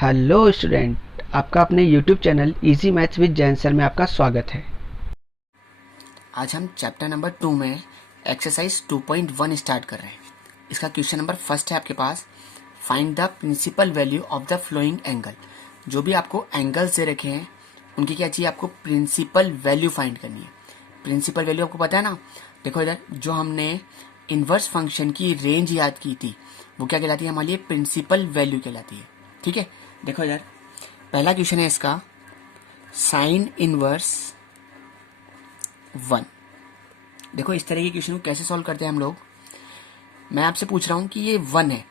Hello student, आपका अपने YouTube channel easy maths with Jain sir में आपका स्वागत है। आज हम चैप्टर नंबर 2 में एक्सरसाइज 2.1 स्टार्ट कर रहे हैं। इसका क्वेश्चन नंबर फर्स्ट है आपके पास, find the principal value of the following angle. जो भी आपको एंगल्स दे रखे हैं उनकी क्या चाहिए, आपको प्रिंसिपल वैल्यू फाइंड करनी है। प्रिंसिपल वैल्यू आपको पता है ना, देखो इधर जो हमने इनवर्स फंक्शन की रेंज याद की थी वो क्या कहलाती है, हमारे लिए प्रिंसिपल वैल्यू कहलाती है। ठीक है, देखो इधर पहला क्वेश्चन है इसका, साइन इनवर्स 1। देखो इस तरह के क्वेश्चन को कैसे सॉल्व करते हैं हम लोग। मैं आपसे पूछ रहा हूं कि ये 1 है,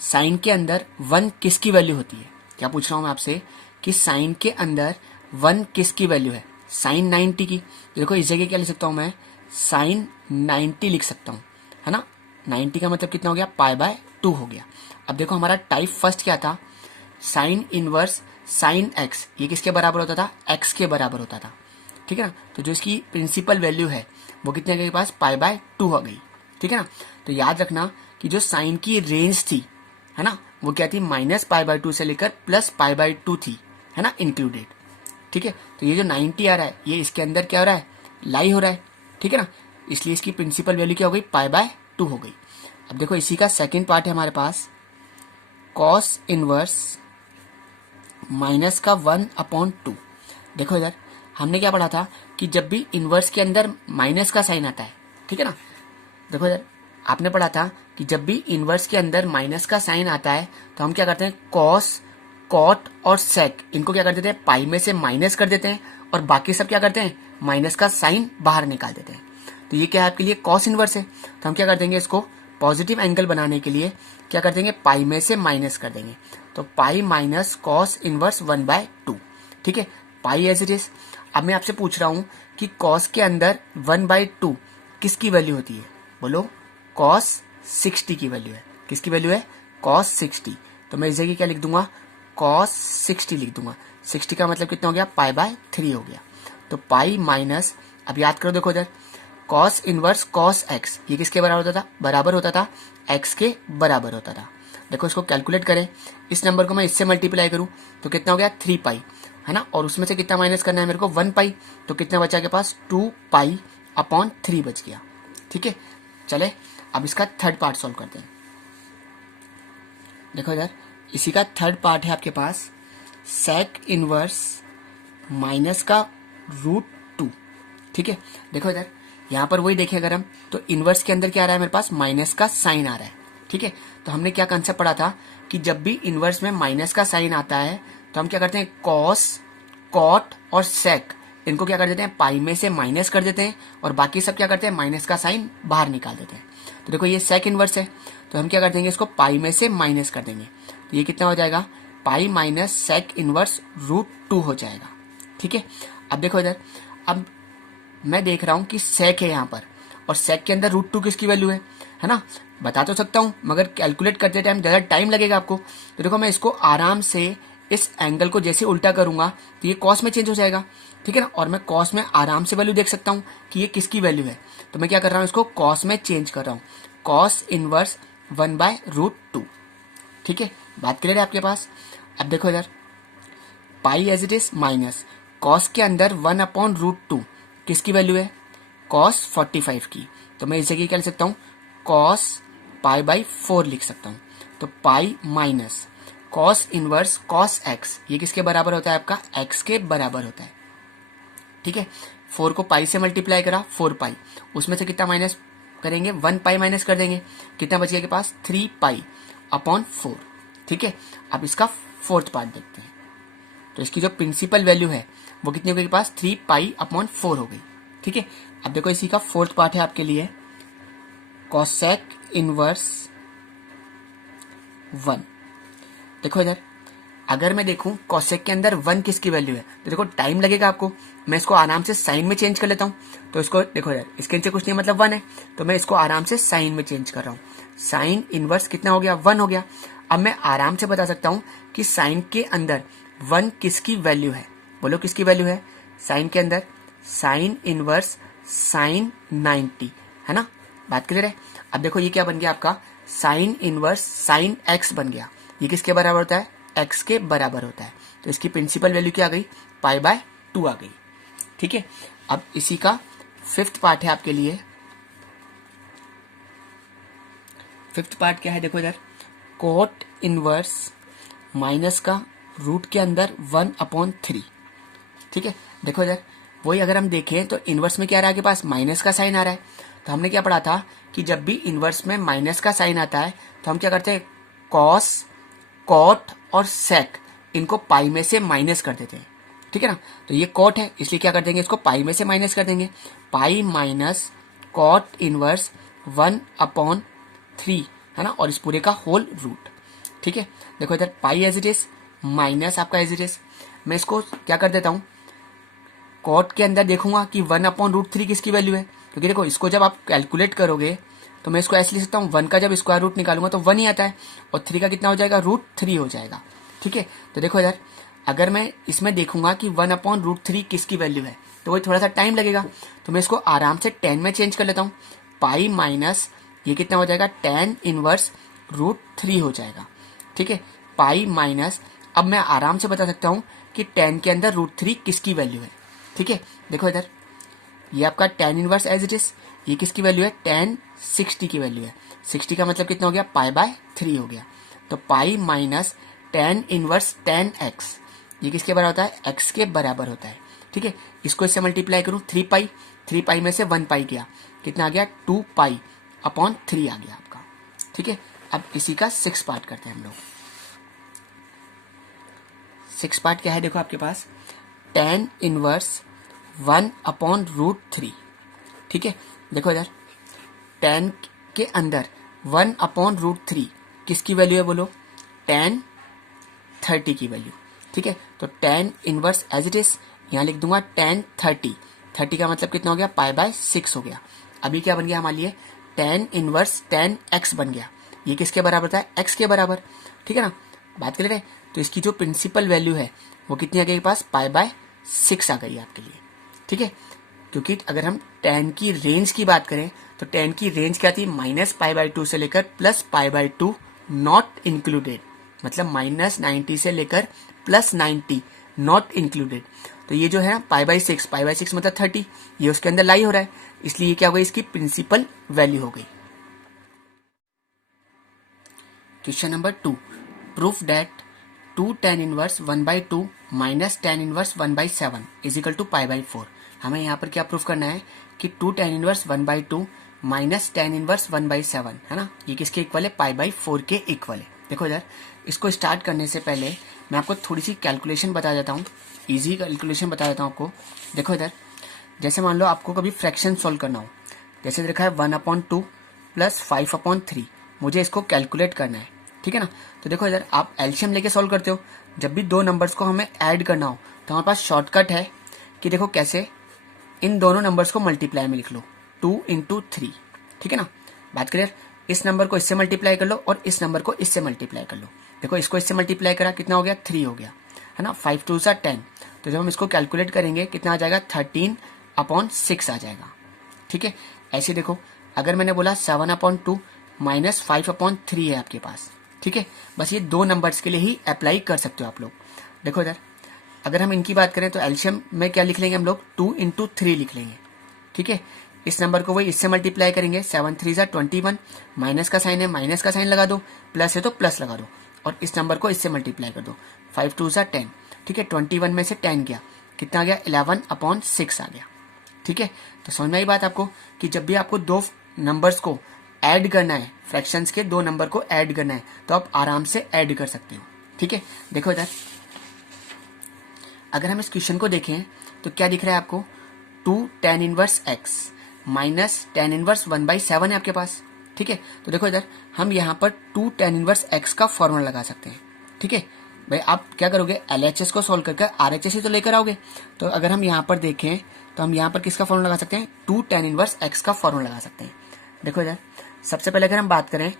साइन के अंदर 1 किसकी वैल्यू होती है। क्या पूछ रहा हूं मैं आपसे कि साइन के अंदर 1 किसकी वैल्यू है, साइन 90 की। देखो इस जगह क्या लिख सकता हूं मैं, साइन 90 लिख सकता हूं, है ना। 90 का मतलब कितना हो गया, पाई/2 हो गया। अब देखो हमारा टाइप फर्स्ट क्या था, साइन इनवर्स साइन एक्स, ये किसके बराबर होता था, एक्स के बराबर होता था। ठीक है ना, तो जो इसकी प्रिंसिपल वैल्यू है वो कितने के पास, पाई/2 हो गई। ठीक है ना, तो याद रखना कि जो साइन की रेंज थी, है ना, वो क्या थी, -पाई/2 से लेकर +पाई/2 थी, है ना, इंक्लूडेड। ठीक है, तो ये जो 90 आ रहा है ये इसके अंदर क्या हो रहा है, लाई हो रहा है। ठीक है ना, इसलिए इसकी प्रिंसिपल वैल्यू क्या हो गई, पाई/2 हो गई। अब देखो इसी का सेकेंड पार्ट है हमारे पास, कॉस इनवर्स -1/2। देखो इधर हमने क्या पढ़ा था कि जब भी इनवर्स के अंदर माइनस का साइन आता है, ठीक है ना, देखो इधर आपने पढ़ा था कि जब भी इनवर्स के अंदर माइनस का साइन आता है तो हम क्या करते हैं, कॉस, कॉट और सेक इनको क्या कर देते हैं, पाई में से माइनस कर देते हैं और बाकी सब क्या करते हैं, माइनस का साइन बाहर निकाल देते हैं। तो ये क्या है आपके लिए, कॉस इनवर्स है। तो हम क्या कर देंगे, इसको पॉजिटिव एंगल बनाने के लिए क्या कर देंगे, पाई में से माइनस कर देंगे। तो पाई माइनस कॉस इनवर्स 1/2। ठीक है, पाई एज इट इज। अब मैं आपसे पूछ रहा हूं कि कॉस के अंदर 1/2 किसकी वैल्यू होती है, बोलो, कॉस 60 की वैल्यू है। किसकी वैल्यू है, कॉस 60। तो मैं इस जगह क्या लिख दूंगा, कॉस 60 लिख दूंगा। 60 का मतलब कितना हो गया, पाई/3 हो गया। तो पाई माइनस, अब याद करो देखो इधर, कॉस इनवर्स कॉस एक्स ये किसके बराबर होता था, बराबर होता था एक्स के बराबर होता था। देखो इसको कैलकुलेट करें, इस नंबर को मैं इससे मल्टीप्लाई करूं तो कितना हो गया, 3 पाई, है ना, और उसमें से कितना माइनस करना है मेरे को, 1 पाई। तो कितना बचा के पास, 2 पाई/3 बच गया। ठीक है, चले अब इसका थर्ड पार्ट सॉल्व करते हैं। देखो इधर इसी का थर्ड पार्ट है आपके पास, सेक इनवर्स -√2। ठीक है, देखो इधर यहां पर वही देखें अगर हम, तो इनवर्स के अंदर क्या आ रहा है मेरे पास, माइनस का साइन आ रहा है। ठीक है, तो हमने क्या कंसेप्ट पढ़ा था कि जब भी इनवर्स में माइनस का साइन आता है तो हम क्या करते हैं, कॉस, कॉट और सेक इनको क्या कर देते हैं, पाई में से माइनस कर देते हैं और बाकी सब क्या करते हैं, माइनस का साइन बाहर निकाल देते हैं। तो देखो ये सेक इनवर्स है, तो हम क्या कर देंगे, इसको पाई में से माइनस कर देंगे। तो ये कितना हो जाएगा, पाई माइनस सेक इनवर्स √2 हो जाएगा। ठीक है, अब देखो इधर, अब मैं देख रहा हूं कि सेक है यहां पर और सेक के अंदर √2 किसकी वैल्यू है ना, बता तो सकता हूं मगर कैलकुलेट करते टाइम ज्यादा टाइम लगेगा आपको। तो देखो मैं इसको आराम से इस एंगल को जैसे उल्टा करूंगा तो ये कॉस में चेंज हो जाएगा। ठीक है ना, और मैं कॉस में आराम से वैल्यू देख सकता हूं कि ये किसकी वैल्यू है। तो मैं क्या कर रहा हूं, इसको कॉस में चेंज कर रहा हूं, कॉस इनवर्स 1/√2। ठीक है, बात क्लियर है आपके पास। अब देखो इधर pi as it is minus cos के अंदर 1/√2 किसकी वैल्यू है, कॉस 45 की। तो मैं इस जगह क्या लिख सकता हूं, कॉस पाई/4 लिख सकता हूं। तो pi minus cos inverse cos x ये किसके बराबर होता है, आपका एक्स के बराबर होता है। ठीक है, 4 को पाई से मल्टीप्लाई करा, 4 पाई, उसमें से कितना माइनस करेंगे, 1 पाई माइनस कर देंगे, कितना बचेगा के पास, 3 पाई/4। ठीक है, अब इसका फोर्थ पार्ट देखते हैं। तो इसकी जो प्रिंसिपल वैल्यू है वो कितनी हो गई के पास, 3 पाई/4 हो गई। ठीक है, अब देखो इसी का फोर्थ पार्ट है आपके लिए, कॉसेक इनवर्स 1। देखो इधर अगर मैं देखूं कॉसेक के अंदर 1 किसकी वैल्यू है, तो देखो टाइम लगेगा आपको, मैं इसको आराम से साइन में चेंज कर लेता हूं। तो इसको देखो यार, इसके नीचे कुछ नहीं मतलब 1 है, तो मैं इसको आराम से साइन में चेंज कर रहा हूं। साइन इनवर्स कितना हो गया, 1 हो गया। अब मैं आराम से बता सकता हूं कि साइन के अंदर 1 किसकी वैल्यू है, बोलो किसकी वैल्यू है, साइन के अंदर साइन इनवर्स साइन 90, है ना, बात क्लियर है। अब देखो ये क्या बन गया आपका, साइन इनवर्स साइन एक्स बन गया। ये किसके बराबर होता है, एक्स के बराबर होता है। तो इसकी प्रिंसिपल वैल्यू क्या आ गई, पाई बाय 2 आ गई। ठीक है, अब इसी का फिफ्थ पार्ट है आपके लिए। फिफ्थ पार्ट क्या है, देखो इधर, कोट इनवर्स माइनस का रूट के अंदर 1/3। ठीक है, देखो इधर वही अगर हम देखें तो इनवर्स में क्या आ रहा है, आपके पास माइनस का साइन आ रहा है। तो हमने क्या पढ़ा था कि जब भी इनवर्स में माइनस का साइन आता है तो हम क्या करते हैं, कॉस, कॉट और सेक इनको पाई में से माइनस कर देते हैं। ठीक है ना, तो ये कॉट है इसलिए क्या कर देंगे, इसको पाई में से माइनस कर देंगे। पाई माइनस कॉट इनवर्स 1/3 है ना, और इस पूरे का होल रूट। ठीक है, देखो इधर pi as it is minus आपका एज इट इज, मैं इसको क्या कर देता हूं, कॉट के अंदर देखूंगा कि 1/√3 किसकी वैल्यू है, क्योंकि देखो इसको जब आप कैलकुलेट करोगे तो मैं इसको ऐसे लिख सकता हूँ, 1 का जब स्क्वायर रूट निकालूंगा तो 1 ही आता है, और 3 का कितना हो जाएगा, √3 हो जाएगा। ठीक है, तो देखो इधर अगर मैं इसमें देखूंगा कि 1/√3 किसकी वैल्यू है तो वही थोड़ा सा टाइम लगेगा, तो मैं इसको आराम से 10 में चेंज कर लेता हूँ। पाई माइनस ये कितना हो जाएगा, tan इनवर्स √3 हो जाएगा। ठीक है, पाई माइनस, अब मैं आराम से बता सकता हूँ कि tan के अंदर √3 किसकी वैल्यू है। ठीक है, देखो इधर ये आपका tan inverse as it is, ये किसकी वैल्यू है, tan 60 की वैल्यू है। 60 का मतलब कितना हो गया, पाई बाय 3 हो गया। तो pi minus tan inverse tan x, ये किसके बराबर होता है, x के बराबर होता है। ठीक है, इसको इससे मल्टीप्लाई करूं, 3 पाई में से 1 पाई गया, कितना आ गया, 2 पाई/3 आ गया आपका। ठीक है, अब इसी का 6 पार्ट करते हैं हम लोग। 6 पार्ट क्या है, देखो आपके पास tan इनवर्स 1/√3। ठीक है, देखो इधर tan के अंदर 1/√3 किसकी वैल्यू है, बोलो, tan 30 की वैल्यू। ठीक है, तो tan inverse as it is यहाँ लिख दूंगा tan 30 का मतलब कितना हो गया, पाई बाय 6 हो गया। अभी क्या बन गया हमारे लिए, tan इनवर्स tan x बन गया, ये किसके बराबर था, x के बराबर। ठीक है ना, बात कर रहे, तो इसकी जो प्रिंसिपल वैल्यू है वो कितनी आ गई पास, पाई बाय 6 आ गई आपके लिए। ठीक है, क्योंकि अगर हम tan की रेंज की बात करें तो tan की रेंज क्या थी, -π/2 से लेकर +π/2 नॉट इंक्लूडेड, मतलब -90 से लेकर +90 नॉट इंक्लूडेड। तो ये जो है ना π/6 मतलब 30, ये उसके अंदर लाई हो रहा है, इसलिए क्या हो गई, इसकी प्रिंसिपल वैल्यू हो गई। Question number 2, proof that 2 tan inverse 1/2 माइनस tan inverse 1/7 is equal to π/4। हमें यहाँ पर क्या प्रूफ करना है कि 2 tan इनवर्स 1/2 माइनस tan इनवर्स 1/7 है ना, ये किसके इक्वल है, π/4 के इक्वल है। देखो इधर इसको स्टार्ट करने से पहले मैं आपको थोड़ी सी कैलकुलेशन बता देता हूँ, इजी कैलकुलेशन बता देता हूँ आपको। देखो इधर जैसे मान लो आपको कभी फ्रैक्शन सॉल्व करना हो, जैसे लिखा है 1/2 + 5/3, मुझे इसको कैलकुलेट करना है। ठीक है ना, तो देखो इधर आप एलसीएम लेके सॉल्व करते हो, जब भी दो नंबर्स को हमें ऐड करना हो तो हमारे पास शॉर्टकट है कि देखो कैसे, इन दोनों नंबर्स को मल्टीप्लाई में लिख लो, 2 × 3। ठीक है ना, बात करें, इस नंबर को इससे मल्टीप्लाई कर लो और इस नंबर को इससे मल्टीप्लाई कर लो। देखो इसको इससे मल्टीप्लाई करा, कितना हो गया, 3 हो गया, है ना, 5 2 = 10। तो जब हम इसको कैलकुलेट करेंगे कितना आ जाएगा, 13/6 आ जाएगा। ठीक है, ऐसे देखो अगर मैंने बोला 7/2 माइनस 5/3 है आपके पास। ठीक है, बस ये दो नंबर्स के लिए ही अप्लाई कर सकते हो आप लोग। देखो इधर अगर हम इनकी बात करें तो एलसीएम में क्या लिख लेंगे हम लोग, 2 × 3 लिख लेंगे। ठीक है, इस नंबर को वही इससे मल्टीप्लाई करेंगे, 7 3 = 21, माइनस का साइन है माइनस का साइन लगा दो, प्लस है तो प्लस लगा दो, और इस नंबर को इससे मल्टीप्लाई कर दो, 5 2 = 10। ठीक है, 21 में से 10 गया, कितना आ गया, 11/6 आ गया। ठीक है, तो समझ में आई बात आपको कि जब भी आपको दो नंबर्स को ऐड करना है, फ्रैक्शंस के दो नंबर को ऐड करना है, तो आप आराम से ऐड कर सकते हो। ठीक है, देखो इधर अगर हम इस क्वेश्चन को देखें तो क्या दिख रहा है आपको, 2 tan inverse x minus tan inverse 1/7 है आपके पास। ठीक है, तो देखो इधर हम यहाँ पर 2 tan इनवर्स x का फॉर्मूला लगा सकते हैं। ठीक है भाई, आप क्या करोगे, LHS को सॉल्व करके RHS ही तो लेकर आओगे। तो अगर हम यहाँ पर देखें तो हम यहाँ पर किसका फॉर्मूला लगा सकते हैं, 2 tan इनवर्स x का फॉर्मूला लगा सकते हैं। देखो इधर सबसे पहले अगर हम बात करें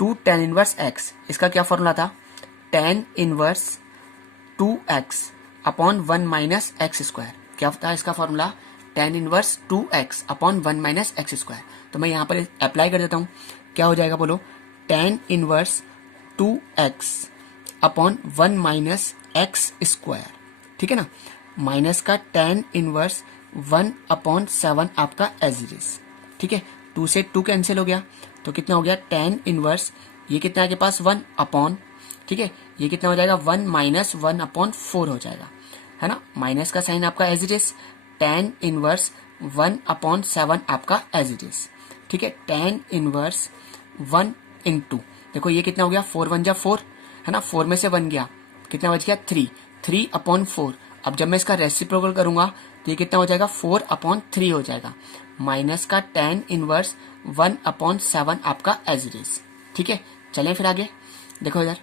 2 tan इनवर्स x, इसका क्या फॉर्मूला था, tan इनवर्स 2x/1 - x²। क्या था इसका formula, tan inverse 2x/1 - x²। तो मैं यहाँ पर अप्लाई कर देता हूँ, क्या हो जाएगा बोलो, tan inverse 2x upon 1 minus x square, ठीक है ना, माइनस का tan इनवर्स 1 अपॉन 7 आपका एज इट इज, ठीक है। 2 से 2 कैंसिल हो गया, तो कितना हो गया tan इनवर्स, ये कितना है आपके पास 1 अपॉन, ठीक है, ये कितना हो जाएगा 1 माइनस 1 अपॉन 4 हो जाएगा, है ना, माइनस का साइन आपका as it is, tan inverse 1 upon 7 आपका एज इट इज, ठीक है। tan इनवर्स 1 इंटू, देखो ये कितना हो गया 4 1 जा 4, है ना, 4 में से 1 गया, कितना बच गया 3, 3 अपॉन 4। अब जब मैं इसका रेसिप्रोकल करूंगा तो ये कितना हो जाएगा 4 अपॉन 3 हो जाएगा, माइनस का tan इनवर्स 1 अपॉन 7 आपका एज इट इज, ठीक है। चलें फिर आगे, देखो इधर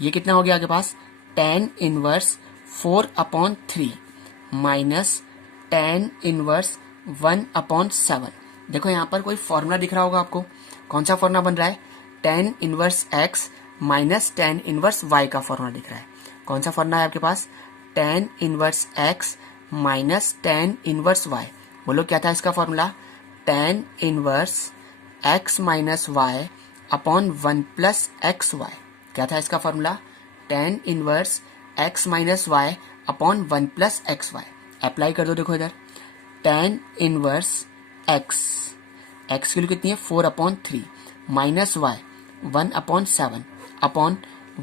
ये कितना हो गया आपके पास tan inverse 4 upon 3 minus tan inverse 1 upon 7। देखो यहाँ पर कोई फॉर्मूला दिख रहा होगा आपको, कौन सा फॉर्मूला बन रहा है, tan inverse x minus tan inverse y का फॉर्मूला दिख रहा है। कौन सा फॉर्मूला है आपके पास, tan inverse x minus tan inverse y। बोलो क्या था इसका formula, tan inverse x minus y upon 1 plus x y. क्या था इसका formula, tan inverse x minus y upon 1 plus x y. Apply कर दो, देखो इधर tan इनवर्स x की वैल्यू कितनी है 4 upon 3 minus y 1 upon 7 upon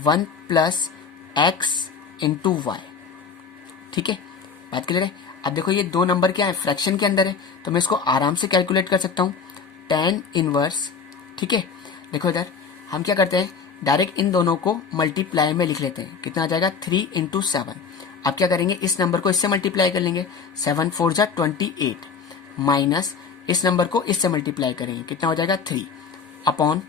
1 plus x into y, ठीक है, बात क्लियर है। अब देखो ये दो नंबर क्या है, फ्रैक्शन के अंदर है, तो मैं इसको आराम से कैलकुलेट कर सकता हूँ, tan इनवर्स, ठीक है। देखो इधर हम क्या करते हैं, डायरेक्ट इन दोनों को मल्टीप्लाई में लिख लेते हैं, कितना आ जाएगा 3 इंटू 7। अब क्या करेंगे, इस नंबर को इससे मल्टीप्लाई कर लेंगे, 7 4 जा 28 माइनस इस नंबर को इससे मल्टीप्लाई करेंगे, कितना हो जाएगा 3 अपॉन,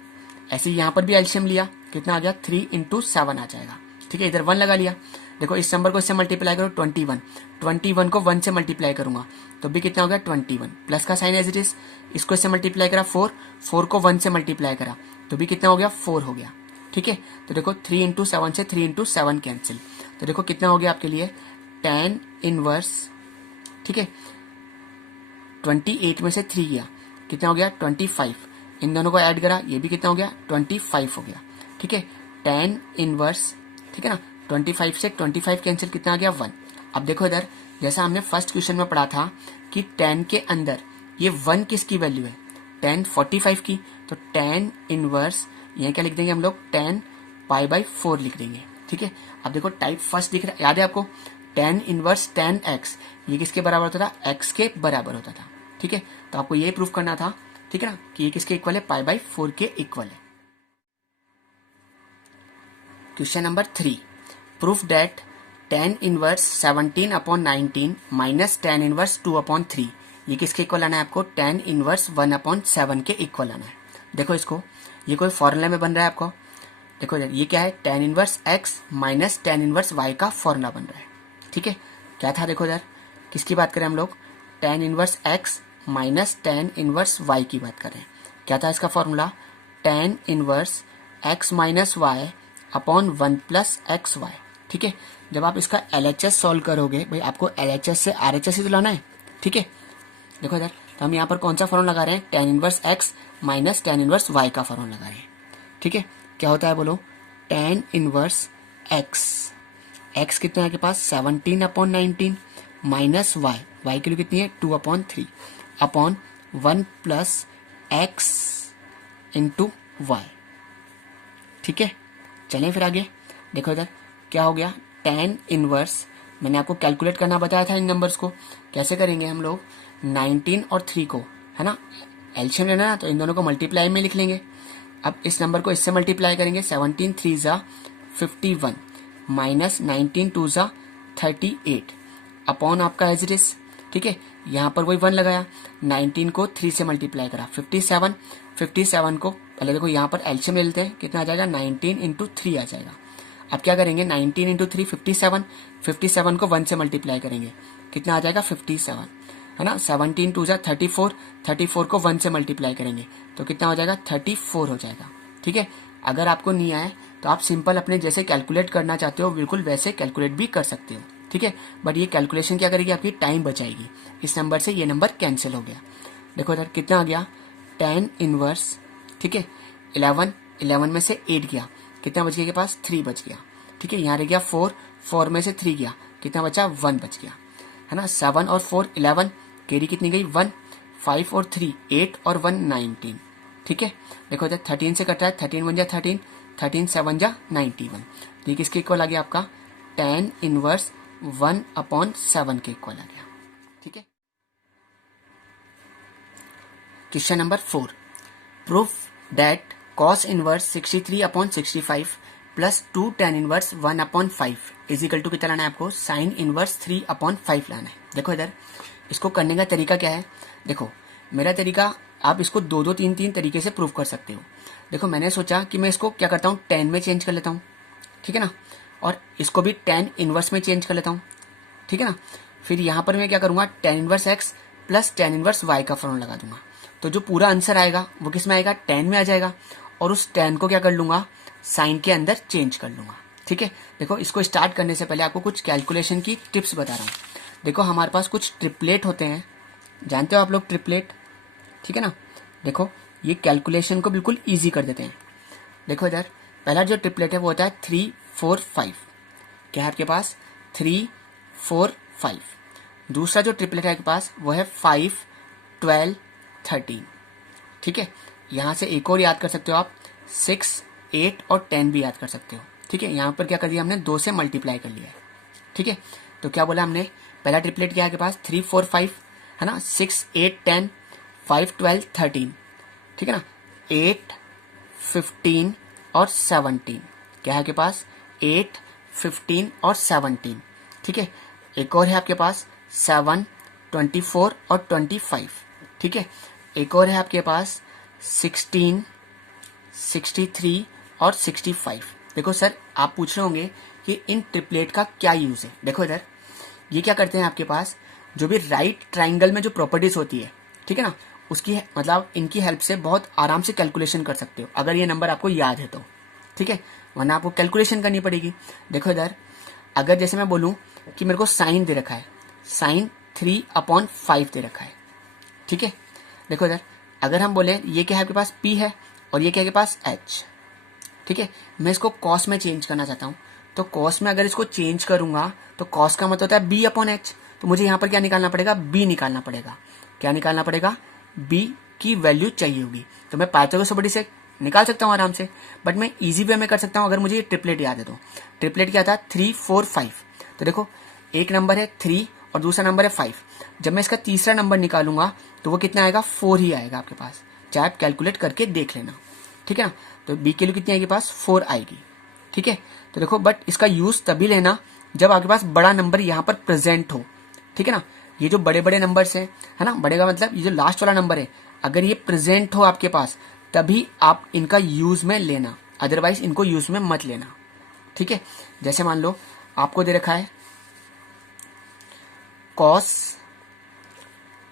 ऐसे यहाँ पर भी एलसीएम लिया, कितना आ गया 3 इंटू 7 आ जाएगा, ठीक है। इधर 1 लगा लिया, देखो इस नंबर को इससे मल्टीप्लाई करो 21 को 1 से मल्टीप्लाई करूंगा तो भी कितना हो गया 21, प्लस का साइन एज इट इज, इसको इससे मल्टीप्लाई करा 4 को 1 से मल्टीप्लाई करा तो भी कितना हो गया 4 हो गया, ठीक है। तो देखो 3 इंटू 7 से 3 इंटू 7 कैंसिल, तो देखो कितना हो गया आपके लिए tan इनवर्स, ठीक है, 28 में से 3 गया, कितना हो गया 25, इन दोनों को ऐड करा, ये भी कितना हो गया 25 हो गया, ठीक है। tan इनवर्स, ठीक है ना, 25 से 25 कैंसिल, कितना आ गया 1। अब देखो इधर जैसा हमने फर्स्ट क्वेश्चन में पढ़ा था कि tan के अंदर ये 1 किसकी वैल्यू है, tan 45 की, तो tan इनवर्स यहाँ क्या लिख देंगे हम लोग, tan π/4 लिख देंगे, ठीक है। अब देखो टाइप फर्स्ट दिख रहा है, याद है आपको, tan इनवर्स tan x, ये किसके बराबर होता था, x के बराबर होता था, ठीक है। तो आपको ये प्रूफ करना था, ठीक है ना, कि ये किसके इक्वल है, π/4 के इक्वल है। Question number 3, proof that tan inverse 17 upon 19 minus tan inverse 2 upon 3, ये किसके इक्वल आना है आपको, tan इनवर्स 1 अपॉन 7 के इक्वल आना है। देखो इसको, ये कोई फॉर्मूला में बन रहा है आपको, देखो ये क्या है, tan inverse x minus tan inverse y का फॉर्मूला बन रहा है, ठीक है। क्या था, देखो इधर किसकी बात करें हम लोग, tan inverse x minus tan inverse y की बात करें। क्या था इसका formula, tan inverse x minus y upon 1 plus x y, ठीक है। जब आप इसका LHS सॉल्व करोगे, भाई आपको LHS से RHS ही तो लाना है, ठीक है। देखो इधर, तो हम यहाँ पर कौन सा फॉर्मूला लगा रहे हैं, tan inverse x minus tan inverse y का फॉर्मूला लगा रहे हैं, ठीक है। क्या होता है बोलो, tan इनवर्स x कितना है आपके पास 17 अपॉन 19 माइनस y की वैल्यू कितनी है 2 upon 3 upon 1 plus x into y, ठीक है। चलें फिर आगे, देखो इधर क्या हो गया, tan इनवर्स, मैंने आपको कैलकुलेट करना बताया था इन नंबर्स को, कैसे करेंगे हम लोग, 19 और 3 को, है ना, एलसीएम लेना ना, तो इन दोनों को मल्टीप्लाई में लिख लेंगे। अब इस नंबर को इससे मल्टीप्लाई करेंगे, 17 3 जा 51 माइनस 19 2 जा 38 अपॉन आपका एज इट इज, ठीक है। यहाँ पर वही 1 लगाया, 19 को 3 से मल्टीप्लाई करा 57 को पहले देखो यहाँ पर एलसीएम ले लेते हैं, कितना आ जाएगा 19 इंटू 3 आ जाएगा। अब क्या करेंगे, 19 इंटू 3 57 को 1 से मल्टीप्लाई करेंगे, कितना आ जाएगा 57, है ना। 17 2 जा 34 को 1 से मल्टीप्लाई करेंगे तो कितना हो जाएगा 34 हो जाएगा, ठीक है। अगर आपको नहीं आए तो आप सिंपल अपने जैसे कैलकुलेट करना चाहते हो बिल्कुल वैसे कैलकुलेट भी कर सकते हो, ठीक है। बट ये कैलकुलेशन क्या करेगी, आपकी टाइम बचाएगी। इस नंबर से ये नंबर कैंसिल हो गया, देखो इधर कितना आ गया tan इनवर्स, ठीक है, 11 में से 8 गया, कितना बच गया के पास 3 बच गया, ठीक है। ठीक है, यहाँ रह गया 4, 4 में से 3 गया, कितना बचा 1 बच गया, है ना। 7 और 4 11, कैरी कितनी गई 1, 5 और 3 8 और 1 19, ठीक है। देखो इधर 13 से कट रहा है, 13 1 जा 13, 13 7 जा 91, तो ये किसके इक्वल आ गया आपका tan इनवर्स 1/7 के इक्वल आ गया, ठीक है। Question number 4, proof that cos inverse 63/65 plus 2 tan inverse 1/5 is equal to कितना लाना है आपको, sin इनवर्स 3/5 लाना है। देखो इधर इसको करने का तरीका क्या है, देखो मेरा तरीका आप इसको 2 3 तरीके से प्रूव कर सकते हो। देखो मैंने सोचा कि मैं इसको क्या करता हूँ tan में चेंज कर लेता हूँ, ठीक है ना, और इसको भी tan इनवर्स में चेंज कर लेता हूँ, ठीक है ना। फिर यहाँ पर मैं क्या करूँगा tan inverse x plus tan inverse y का फॉर्मूला लगा दूंगा, तो जो पूरा आंसर आएगा वो किस में आएगा, tan में आ जाएगा, और उस tan को क्या कर लूंगा साइन के अंदर चेंज कर लूंगा, ठीक है। देखो इसको स्टार्ट करने से पहले आपको कुछ कैलकुलेशन की टिप्स बता रहा हूँ। देखो हमारे पास कुछ ट्रिपलेट होते हैं, जानते हो आप लोग ट्रिपलेट, ठीक है ना। देखो ये कैलकुलेशन को बिल्कुल ईजी कर देते हैं। देखो इधर पहला जो ट्रिपलेट है वो होता है 3 4 5, क्या है आपके पास 3 4 5। दूसरा जो ट्रिपलेट है आपके पास वो है 5 12 13, ठीक है। यहाँ से एक और याद कर सकते हो आप, 6 8 और 10 भी याद कर सकते हो, ठीक है। यहाँ पर क्या कर दिया हमने 2 से मल्टीप्लाई कर लिया है, ठीक है। तो क्या बोला हमने, पहला ट्रिपलेट क्या है आपके पास 3 4 5 है ना, 6 8 10 5 12 13, ठीक है ना। 8 15 और 17, क्या है आपके पास 8 15 और 17, ठीक है। एक और है आपके पास 7 24 और 25, ठीक है। एक और है आपके पास 16 63 और 65। देखो सर आप पूछ रहे होंगे कि इन ट्रिपलेट का क्या यूज है। देखो इधर ये क्या करते हैं आपके पास, जो भी राइट ट्राइंगल में जो प्रॉपर्टीज होती है, ठीक है ना, उसकी मतलब इनकी हेल्प से बहुत आराम से कैलकुलेशन कर सकते हो अगर ये नंबर आपको याद है तो, ठीक है, वरना आपको कैलकुलेशन करनी पड़ेगी। देखो इधर अगर जैसे मैं बोलूं कि मेरे को साइन दे रखा है, साइन 3/5 दे रखा है, ठीक है। देखो इधर अगर हम बोले ये क्या है आपके पास P है और ये क्या है आपके पास H, ठीक है। मैं इसको कॉस में चेंज करना चाहता हूँ, तो कॉस में अगर इसको चेंज करूंगा तो कॉस का मतलब होता है B/H, तो मुझे यहाँ पर क्या निकालना पड़ेगा, B निकालना पड़ेगा। क्या निकालना पड़ेगा, B की वैल्यू चाहिए होगी। तो मैं पाइथागोरस प्रॉपर्टी से निकाल सकता हूँ आराम से, बट मैं इजी वे में कर सकता हूँ अगर मुझे ये ट्रिपलेट याद है तो। ट्रिपलेट क्या था 3 4 5, तो देखो एक नंबर है 3 और दूसरा नंबर है 5। जब मैं इसका तीसरा नंबर निकालूंगा तो वो कितना आएगा 4 ही आएगा आपके पास, चाहे आप कैलकुलेट करके देख लेना, ठीक है ना। तो B की वैल्यू कितनी आएगी पास 4 आएगी, ठीक है। तो देखो बट इसका यूज तभी लेना जब आपके पास बड़ा नंबर यहाँ पर प्रेजेंट हो, ठीक है ना। ये जो बड़े बड़े नंबर्स है ना, बड़े का मतलब ये जो लास्ट वाला नंबर है अगर ये प्रेजेंट हो आपके पास तभी आप इनका यूज में लेना, अदरवाइज इनको यूज में मत लेना, ठीक है। जैसे मान लो आपको दे रखा है cos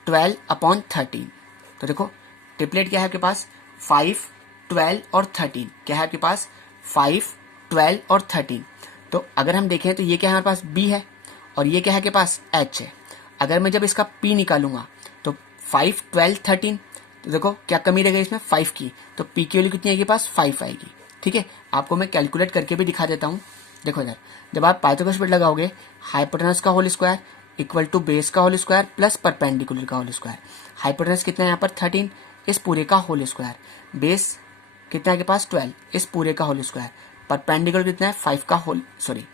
12/13, तो देखो ट्रिपलेट क्या है आपके पास 5 12 और 13, क्या है आपके पास 5 12 और 13। तो अगर हम देखें तो ये क्या है हमारे पास B है और ये क्या है आपके पास H है। अगर मैं जब इसका P निकालूंगा तो 5 12 13, तो देखो क्या कमी रहेगी इसमें 5 की, तो P की वैल्यू कितनी आएगी पास 5 आएगी, ठीक है। आपको मैं कैलकुलेट करके भी दिखा देता हूँ। देखो इधर जब आप पाइथागोरस प्रॉपर्टी लगाओगे, हाइपोटेनस का whole square equal to base का होल स्क्वायर प्लस परपेंडिकुलर का होल स्क्वायर। हाइपोटेनस कितना है यहाँ पर 13, इस पूरे का होल स्क्वायर, बेस कितना है के पास 12, इस पूरे का होल स्क्वायर, परपेंडिकुलर कितना है 5 का होल, सॉरी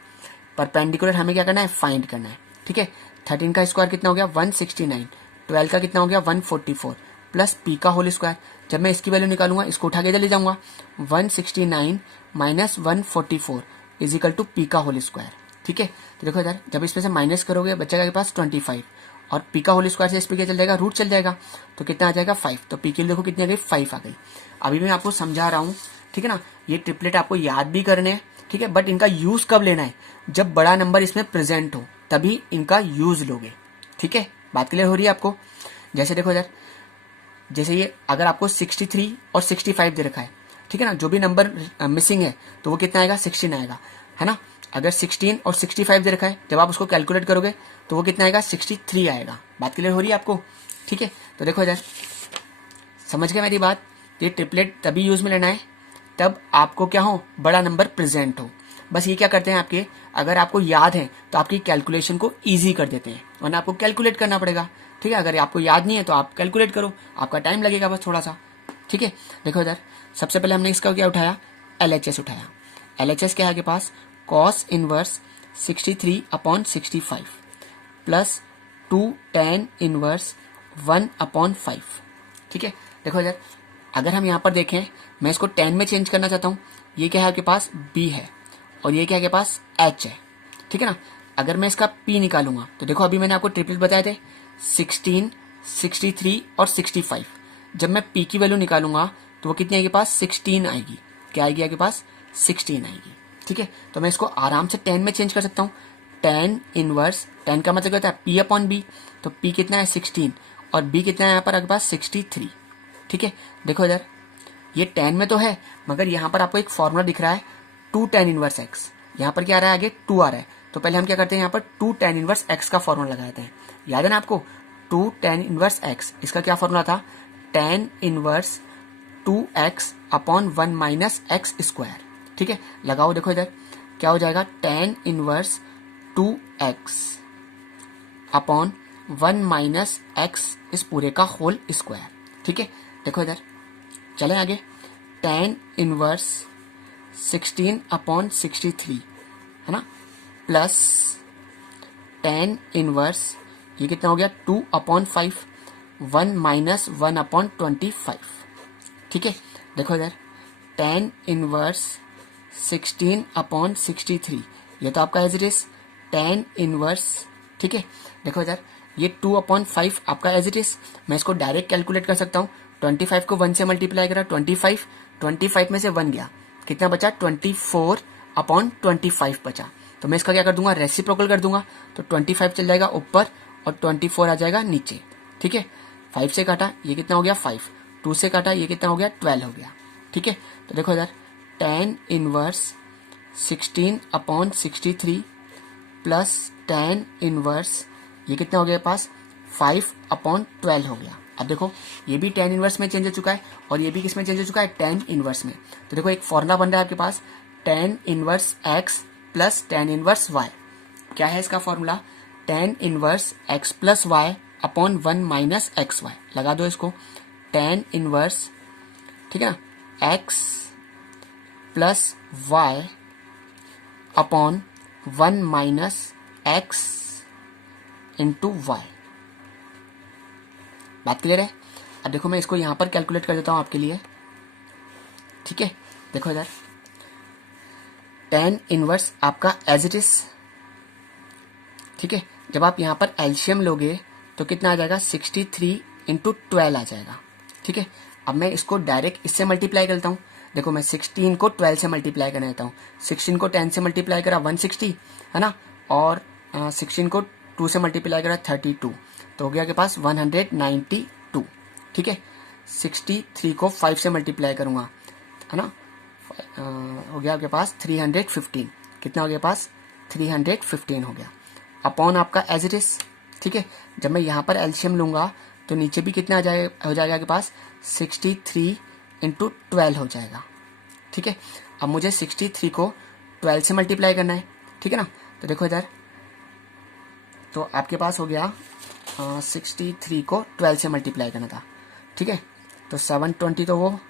परपेंडिकुलर हमें क्या करना है फाइंड करना है, ठीक है। 13 का स्क्वायर कितना हो गया 169, 12 का कितना हो गया 144 प्लस P का होल स्क्वायर। जब मैं इसकी वैल्यू निकालूंगा इसको उठा के इधर ले जाऊंगा, 169 minus 144 is equal to P का होल स्क्वायर, ठीक है। तो देखो इधर जब इसमें से माइनस करोगे बचेगा के पास 25 और P का होल स्क्वायर से इस पे क्या चल जाएगा रूट चल जाएगा, तो कितना आ जाएगा 5। तो P की देखो कितनी आ गई 5 आ गई। अभी मैं आपको समझा रहा हूँ, ठीक है ना। ये ट्रिपलेट आपको याद भी करने हैं, ठीक है, बट इनका यूज कब लेना है, जब बड़ा नंबर इसमें प्रेजेंट हो तभी इनका यूज लोगे, ठीक है। बात क्लियर हो रही है आपको। जैसे देखो इधर जैसे ये अगर आपको 63 और 65 दे रखा है, ठीक है ना, जो भी नंबर मिसिंग है तो वो कितना आएगा 16 आएगा, है ना। अगर 16 और 65 दे रखा है जब आप उसको कैलकुलेट करोगे तो वो कितना आएगा 63 आएगा। बात क्लियर हो रही है आपको, ठीक है। तो देखो इधर समझ गए मेरी बात। ये ट्रिपलेट तभी यूज में लेना है तब आपको क्या हो बड़ा नंबर प्रेजेंट हो, बस ये क्या करते हैं आपके, अगर आपको याद है तो आपकी कैलकुलेशन को ईजी कर देते हैं, वरना आपको कैलकुलेट करना पड़ेगा। ठीक है, अगर आपको याद नहीं है तो आप कैलकुलेट करो, आपका टाइम लगेगा बस थोड़ा सा। ठीक है, देखो इधर सबसे पहले हमने इसका क्या उठाया, LHS उठाया। LHS क्या है आपके पास, cos inverse 63/65 plus 2 tan inverse 1/5। ठीक है, देखो इधर अगर हम यहाँ पर देखें, मैं इसको 10 में चेंज करना चाहता हूँ। ये क्या है आपके पास, B है, और ये क्या है आपके पास, H है। ठीक है ना, अगर मैं इसका P निकालूंगा तो देखो अभी मैंने आपको ट्रिपलेट बताए थे 16, 63 और 65। जब मैं P की वैल्यू निकालूंगा तो वो कितनी आएगी पास, 16 आएगी। क्या आएगी आपके पास, 16 आएगी। ठीक है, तो मैं इसको आराम से 10 में चेंज कर सकता हूँ। 10 इनवर्स, 10 का मतलब क्या होता है, P/B। तो P कितना है, 16, और B कितना है यहाँ पर आपके पास, 63। ठीक है, देखो इधर ये 10 में तो है, मगर यहाँ पर आपको एक फॉर्मूला दिख रहा है 2 tan इनवर्स x। यहाँ पर क्या आ रहा है, आगे 2 आ रहा है, तो पहले हम क्या करते हैं, यहाँ पर 2 tan इनवर्स x का फॉर्मूला लगाते हैं। याद है ना आपको, 2 tan इनवर्स x, इसका क्या फॉर्मूला था, tan inverse 2x/1 minus x square. ठीक है, लगाओ, देखो इधर क्या हो जाएगा, tan inverse 2x/1 minus x इस पूरे का होल स्क्वायर। ठीक है, देखो इधर चलें आगे, tan इनवर्स 16/63 है ना, प्लस tan इनवर्स ये कितना हो गया, 2/5, 1 माइनस 1/25। ठीक है, देखो इधर tan इनवर्स 16/63, ये तो आपका as it is tan inverse. ठीक है, देखो इधर ये 2/5 आपका एज इट इज, मैं इसको डायरेक्ट कैलकुलेट कर सकता हूँ। 25 को 1 से मल्टीप्लाई करा, 25 में से 1 गया, कितना बचा, 24/25 बचा। तो मैं इसका क्या कर दूंगा, रेसिप्रोकल कर दूंगा, तो 25 चल जाएगा ऊपर और 24 आ जाएगा नीचे। ठीक है, 5 से काटा, ये कितना हो गया 5, 2 से काटा, ये कितना हो गया 12 हो गया। ठीक है, तो देखो इधर tan inverse 16/63 plus tan inverse ये कितना हो गया पास, 5/12 हो गया। अब देखो ये भी tan इनवर्स में चेंज हो चुका है और ये भी किस में चेंज हो चुका है, tan इनवर्स में। तो देखो एक फॉर्मूला बन रहा है आपके पास, tan inverse x plus tan inverse y। क्या है इसका formula, tan inverse x plus y upon 1 minus x y. लगा दो इसको, tan इनवर्स, ठीक है ना, x plus y upon 1 minus x into y. बात क्लियर है। अब देखो मैं इसको यहां पर कैलकुलेट कर देता हूं आपके लिए। ठीक है, देखो इधर tan इनवर्स आपका एज इट इज। ठीक है, जब आप यहां पर एलसीएम लोगे तो कितना आ जाएगा, 63 इंटू 12 आ जाएगा। ठीक है, अब मैं इसको डायरेक्ट इससे मल्टीप्लाई करता हूँ। देखो मैं 16 को 12 से मल्टीप्लाई करना देता हूँ। 16 को 10 से मल्टीप्लाई करा 160 है ना, और 16 को 2 से मल्टीप्लाई करा 32, तो हो गया के पास 192। ठीक है, 63 को 5 से मल्टीप्लाई करूंगा है ना, हो गया आपके पास 315। कितना हो गया पास, 315 हो गया अपॉन आपका एज इट इज। ठीक है, जब मैं यहाँ पर एलसीएम लूंगा तो नीचे भी कितना हो जाएगा आपके पास, 63 इंटू 12 हो जाएगा। ठीक है, अब मुझे 63 को 12 से मल्टीप्लाई करना है। ठीक है ना, तो देखो इधर, तो आपके पास हो गया 63 को 12 से मल्टीप्लाई करना था। ठीक है, तो 720 तो वो,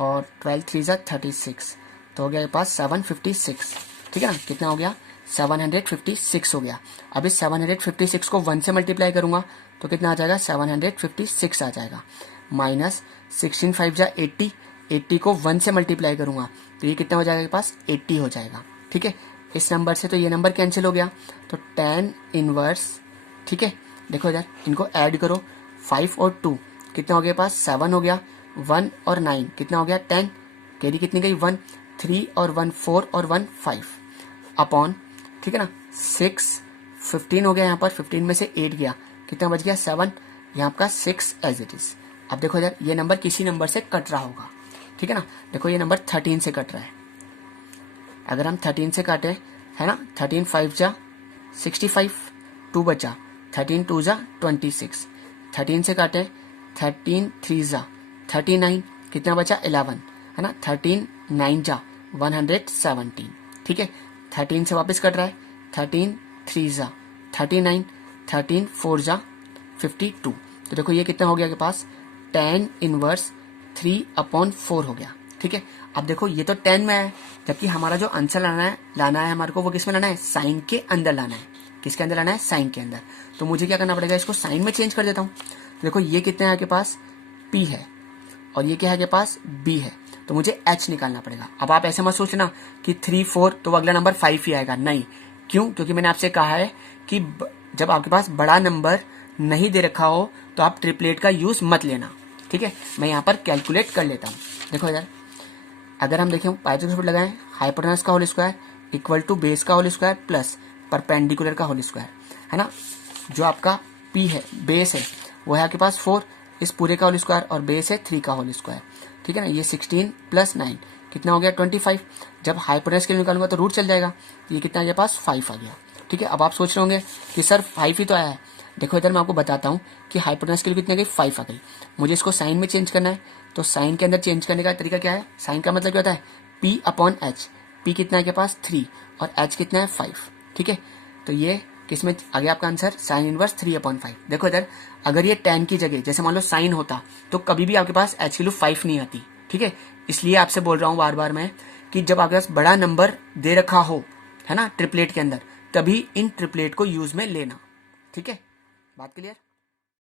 और 12 3 जा 36, तो हो गया आपके पास 756। ठीक है ना, कितना हो गया, 756 हो गया। अब इस 756 को 1 से मल्टीप्लाई करूंगा तो कितना आ जाएगा, 756 आ जाएगा, माइनस 16 5 जा 80, 80 को 1 से मल्टीप्लाई करूंगा तो ये कितना हो जाएगा आपके पास, 80 हो जाएगा। ठीक है, इस नंबर से तो ये नंबर कैंसिल हो गया, तो tan इनवर्स, ठीक है, देखो इधर इनको ऐड करो, 5 और 2 कितना हो गया पास, 7 हो गया, 1 और 9 कितना हो गया 10, कैरी कितनी गई 1, 3 और 1 4 और 1 5 अपॉन, ठीक है ना, 6 15 हो गया, यहाँ पर 15 में से 8 गया, कितना बच गया 7, यहाँ आपका 6 एज इट इज। अब देखो इधर ये नंबर किसी नंबर से कट रहा होगा। ठीक है ना, देखो ये नंबर 13 से कट रहा है। अगर हम 13 से काटे है ना, 13 5 जा 65, 2 बचा, 13 2 जा 26, 13 से काटे 13 3 जा 39, कितना बचा 11 है ना, 13 9 जा 117। ठीक है, 13 से वापस कट रहा है, 13 3 जा 39, 13 4 जा 52। तो देखो ये कितना हो गया आपके पास, tan इनवर्स 3/4 हो गया। ठीक है, अब देखो ये तो 10 में है, जबकि हमारा जो आंसर लाना है हमारे को, वो किस में लाना है, साइन के अंदर लाना है। किसके अंदर लाना है, साइन के अंदर। तो मुझे क्या करना पड़ेगा, इसको साइन में चेंज कर देता हूँ। देखो ये कितना है आपके पास, P है, और ये क्या है आपके पास, B है। तो मुझे H निकालना पड़ेगा। अब आप ऐसे मत सोचना कि 3 4 तो अगला नंबर 5 ही आएगा, नहीं। क्यों, क्योंकि मैंने आपसे कहा है कि जब आपके पास बड़ा नंबर नहीं दे रखा हो तो आप ट्रिपलेट का यूज मत लेना। ठीक है, मैं यहाँ पर कैलकुलेट कर लेता हूँ। देखो यार, अगर हम देखें पाइथागोरस लगाएं, हाइपोटेनस का whole square equal to base का होल स्क्वायर प्लस परपेंडिकुलर का होल स्क्वायर, है ना। जो आपका P है, बेस है, वो है आपके पास 4, इस पूरे का होल स्क्वायर, और बेस है 3 का होल स्क्वायर। ठीक है ना, ये 16 + 9 कितना हो गया, 25। जब हाइपोटेनस के लिए निकालूंगा तो रूट चल जाएगा, ये कितना आपके पास 5 आ गया। ठीक है, अब आप सोच रहे होंगे कि सर 5 ही तो आया है। देखो इधर मैं आपको बताता हूँ कि हाइपोटेनस के लिए कितनी आ गई, 5 आ गई। मुझे इसको साइन में चेंज करना है, तो साइन के अंदर चेंज करने का तरीका क्या है, साइन का मतलब क्या होता है, P/H। P कितना है के पास 3 और H कितना है 5। ठीक है, तो ये किसमें आ गया आपका आंसर, साइन इनवर्स 3/5। देखो इधर, अगर ये tan की जगह जैसे मान लो साइन होता तो कभी भी आपके पास H की वैल्यू 5 नहीं आती। ठीक है, इसलिए आपसे बोल रहा हूँ बार बार मैं कि जब आपके पास बड़ा नंबर दे रखा हो, है ना, ट्रिपलेट के अंदर, तभी इन ट्रिपलेट को यूज में लेना। ठीक है, बात क्लियर।